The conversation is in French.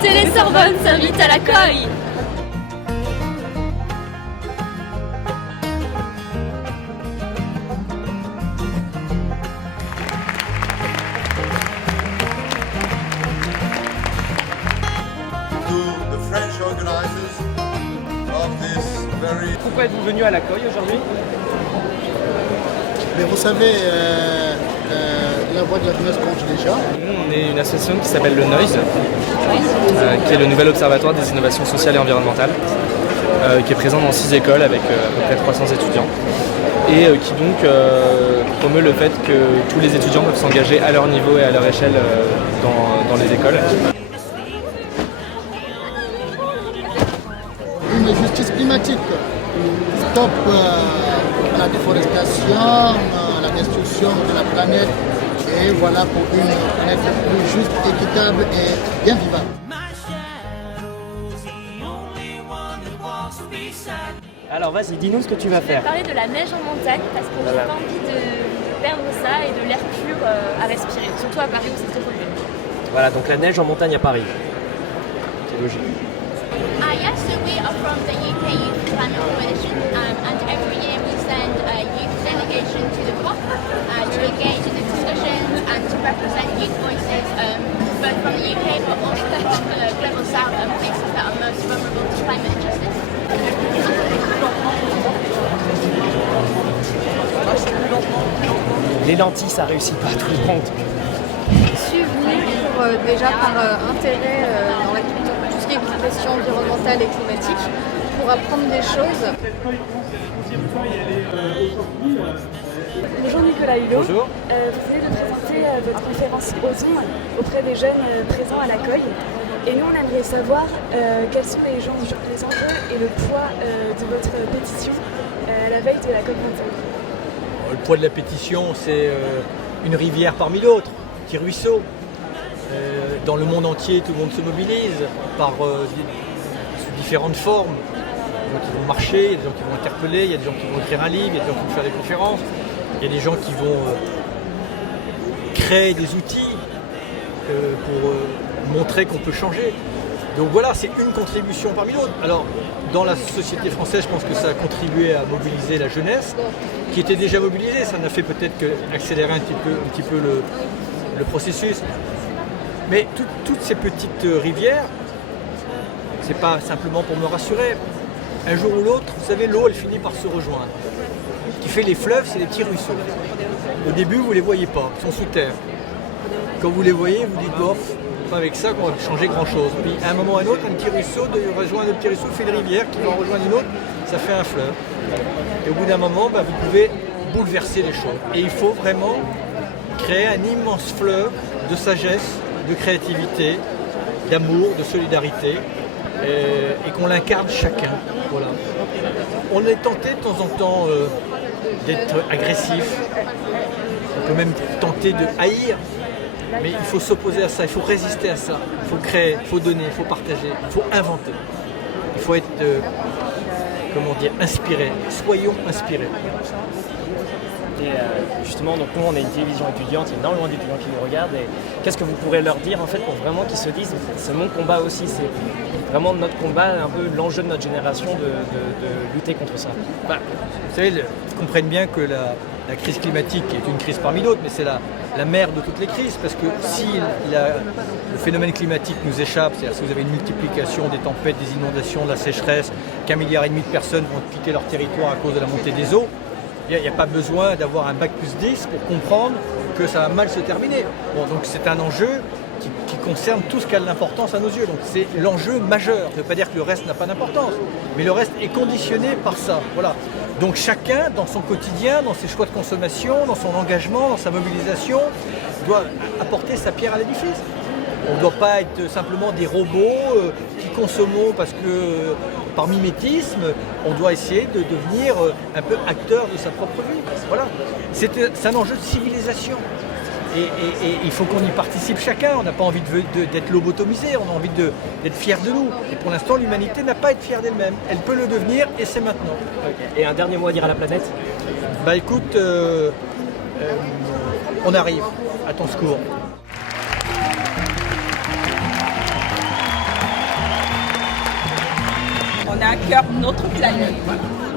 Télé-Sorbonne s'invite à l'accueil. Pourquoi êtes-vous venu à l'accueil aujourd'hui? Mais vous savez, la voix de la jeunesse compte déjà. Nous, on est une association qui s'appelle le Noise, qui est le nouvel observatoire des innovations sociales et environnementales, qui est présent dans 6 écoles avec à peu près 300 étudiants, et qui donc promeut le fait que tous les étudiants peuvent s'engager à leur niveau et à leur échelle dans les écoles. Une justice climatique. Stop à la déforestation, à la destruction de la planète, et voilà pour une planète plus juste, équitable et bien vivable. Alors vas-y, dis-nous ce que tu vas Je vais faire. parler de la neige en montagne parce que j'ai pas envie de perdre ça et de l'air pur à respirer, surtout à Paris où c'est très pollué. Voilà, donc la neige en montagne à Paris. C'est logique. Yes, so we are from the UK Youth Climate Coalition, and every year we send a youth delegation to the COP to engage in the discussions and to represent youth voices, both from the UK but also from the global south and places that are most vulnerable to climate injustice. Les lentilles, ça réussit pas à tout le monde. Je suis venue pour, déjà par intérêt dans la culture, tout ce qui est question environnementale et climatique, pour apprendre des choses. Bonjour Nicolas Hulot. Bonjour. Vous venez de présenter votre conférence Ozon auprès des jeunes présents à l'accueil. Et nous, on aimerait savoir quels sont les enjeux et le poids de votre pétition à la veille de la COP21. Le poids de la pétition, c'est une rivière parmi d'autres, un petit ruisseau. Dans le monde entier, tout le monde se mobilise par sous différentes formes. Il y a des gens qui vont marcher, il y a des gens qui vont interpeller, il y a des gens qui vont écrire un livre, il y a des gens qui vont faire des conférences, il y a des gens qui vont créer des outils pour montrer qu'on peut changer. Donc voilà, c'est une contribution parmi d'autres. Alors, dans la société française, je pense que ça a contribué à mobiliser la jeunesse, qui était déjà mobilisée. Ça n'a fait peut-être qu'accélérer un petit peu le processus. Mais toutes ces petites rivières, c'est pas simplement pour me rassurer. Un jour ou l'autre, vous savez, l'eau, elle finit par se rejoindre. Ce qui fait les fleuves, c'est les petits ruisseaux. Au début, vous ne les voyez pas, ils sont sous terre. Quand vous les voyez, vous dites, bof, pas avec ça qu'on va changer grand-chose. Puis à un moment ou à un autre, un petit ruisseau rejoindre un petit ruisseau, fait une rivière qui va en rejoindre une autre, ça fait un fleuve. Et au bout d'un moment, vous pouvez bouleverser les choses. Et il faut vraiment créer un immense fleuve de sagesse, de créativité, d'amour, de solidarité, et qu'on l'incarne chacun. Voilà. On est tenté de temps en temps d'être agressif, on peut même tenter de haïr, mais il faut s'opposer à ça, il faut résister à ça, il faut créer, il faut donner, il faut partager, il faut inventer, il faut être, inspiré, soyons inspirés. Et justement, donc nous on est une télévision étudiante, il y a énormément d'étudiants qui nous regardent. Et qu'est-ce que vous pourrez leur dire en fait pour vraiment qu'ils se disent c'est mon combat aussi, c'est vraiment notre combat, un peu l'enjeu de notre génération de lutter contre ça. Vous savez, ils comprennent bien que la crise climatique est une crise parmi d'autres, mais c'est la mère de toutes les crises, parce que si le phénomène climatique nous échappe, c'est-à-dire si vous avez une multiplication des tempêtes, des inondations, de la sécheresse, qu'1,5 milliard de personnes vont quitter leur territoire à cause de la montée des eaux, il n'y a pas besoin d'avoir un bac plus 10 pour comprendre que ça va mal se terminer. Bon, donc c'est un enjeu qui concerne tout ce qui a de l'importance à nos yeux. Donc c'est l'enjeu majeur. Ça ne veut pas dire que le reste n'a pas d'importance, mais le reste est conditionné par ça. Voilà. Donc chacun, dans son quotidien, dans ses choix de consommation, dans son engagement, dans sa mobilisation, doit apporter sa pierre à l'édifice. On ne doit pas être simplement des robots qui consommons parce que par mimétisme, on doit essayer de devenir un peu acteur de sa propre vie. Voilà. C'est un enjeu de civilisation. Et il faut qu'on y participe chacun. On n'a pas envie d'être lobotomisé, on a envie d'être fier de nous. Et pour l'instant, l'humanité n'a pas à être fière d'elle-même. Elle peut le devenir et c'est maintenant. Et un dernier mot à dire à la planète? Écoute, on arrive à ton secours. cœur notre planète. Voilà.